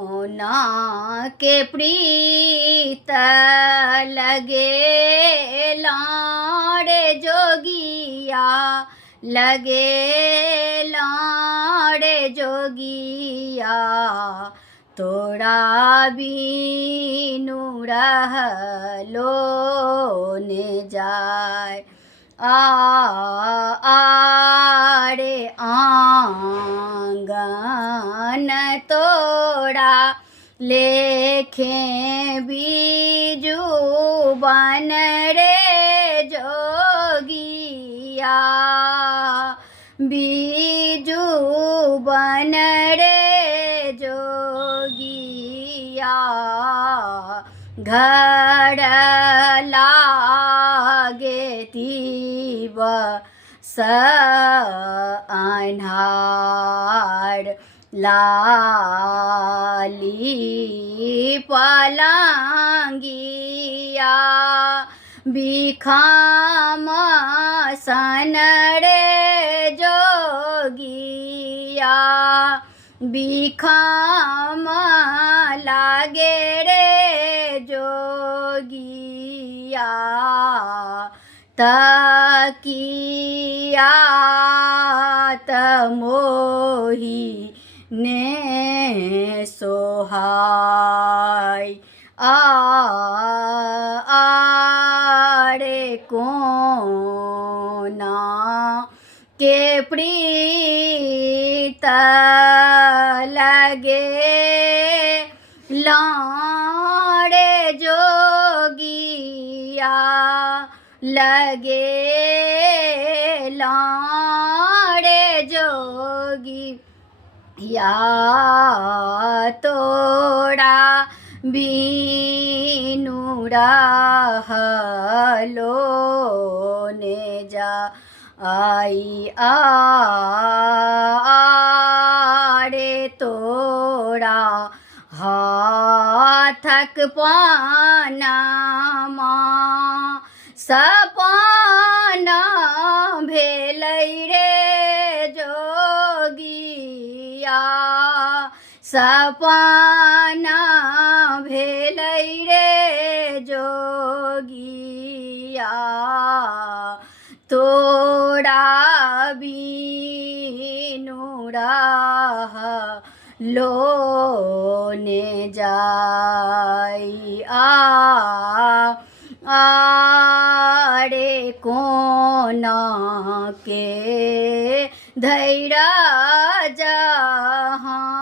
ना के प्रीत लगे लाड़े जोगिया लगे लाड़े जोगिया तोड़ा बीनू रहलो ने जाय आड़े आंगन तोड़ा लेखे बीजू बन रे जोगिया बीजू बन रे जोगिया घर लागे तीब स अन्हार लाली पलंगिया बिखाम सन रे जोगिया बिखाम लागे रे जोगिया तकिया तमोही ने सोहाय आड़े कोना के प्रीत लगे लाड़े जोगिया लगे लाड़े जोगी या तोड़ा बीनू रहलो ने जा आई आड़े तोड़ा हाथक पानामा सपना भेलै रे जोगिया सपना भेलै रे जोगिया तोड़ा बीनू रहलो ने जाई आड़े कोना के धैरा जहाँ